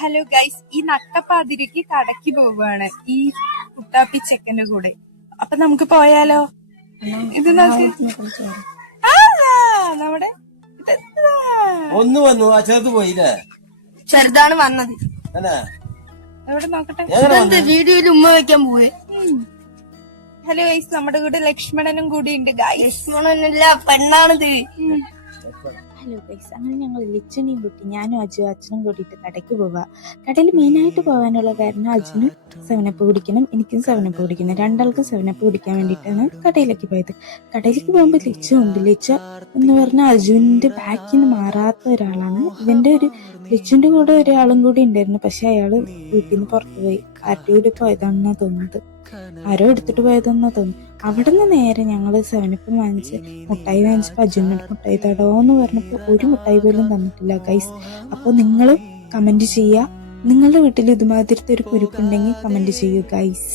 Hello guys, ഈ നട്ടപ്പാതിരിക്ക് കടക്ക് പോവുകയാണ് ഈ കുട്ടാപ്പി ചെക്കന്റെ കൂടെ. അപ്പൊ നമുക്ക് പോയാലോ? ഇത് നോക്ക്, നമ്മുടെ ഒന്ന് വന്നു, ആ ചെറുത് പോയില്ലേ? ചെറുതാണ് വന്നത്. എവിടെ നോക്കട്ടെ, വീഡിയോയിൽ ഉമ്മ വെക്കാൻ പോയി. ഹലോ ഗൈസ്, നമ്മുടെ കൂടെ ലക്ഷ്മണനും കൂടി ഉണ്ട് ഗൈസ്. ലക്ഷ്മണനല്ല, പെണ്ണാണിത്. ഹലോ ഗൈസ്, അങ്ങനെ ഞങ്ങൾ ലിച്ചനെയും കൂട്ടി ഞാനും അച്ഛനും കൂട്ടിയിട്ട് കടയ്ക്ക് പോവാ. കടയിൽ മെയിനായിട്ട് പോകാനുള്ള കാരണം അച്ഛനും സെവനപ്പ് കുടിക്കണം, എനിക്കും സെവനപ്പ് കുടിക്കണം. രണ്ടാൾക്കും സെവനപ്പ് കുടിക്കാൻ വേണ്ടിയിട്ടാണ് കടയിലേക്ക് പോയത്. കടയിലേക്ക് പോകുമ്പോൾ ലിച്ച ഉണ്ട്. ലിച്ച എന്ന് പറഞ്ഞാൽ അജുവിൻ്റെ ബാക്കിൽ നിന്ന് മാറാത്ത ഒരാളാണ്. ഇവന്റെ ലിച്ചിന്റെ കൂടെ ഒരാളും കൂടി ഉണ്ടായിരുന്നു. പക്ഷെ അയാള് വീട്ടിൽ നിന്ന് പുറത്തു പോയി. ആരുടെ കൂടി പോയതാണെന്നാ തോന്നുന്നത്, ആരോ എടുത്തിട്ട് പോയതെന്നാ തോന്നുന്നു. അവിടെ നിന്ന് നേരെ ഞങ്ങള് സെവനപ്പ് വാങ്ങിച്ച് മുട്ടായി വാങ്ങിച്ചപ്പോൾ അജുനോട് മുട്ടായി തടോന്ന് പറഞ്ഞപ്പോൾ ഒരു മുട്ടായി പോലും തന്നിട്ടില്ല ഗൈസ്. അപ്പോൾ നിങ്ങൾ കമന്റ് ചെയ്യുക, നിങ്ങളുടെ വീട്ടിൽ ഇതുമാതിരത്തെ ഒരു കുരുക്കുണ്ടെങ്കിൽ കമന്റ് ചെയ്യൂ ഗൈസ്.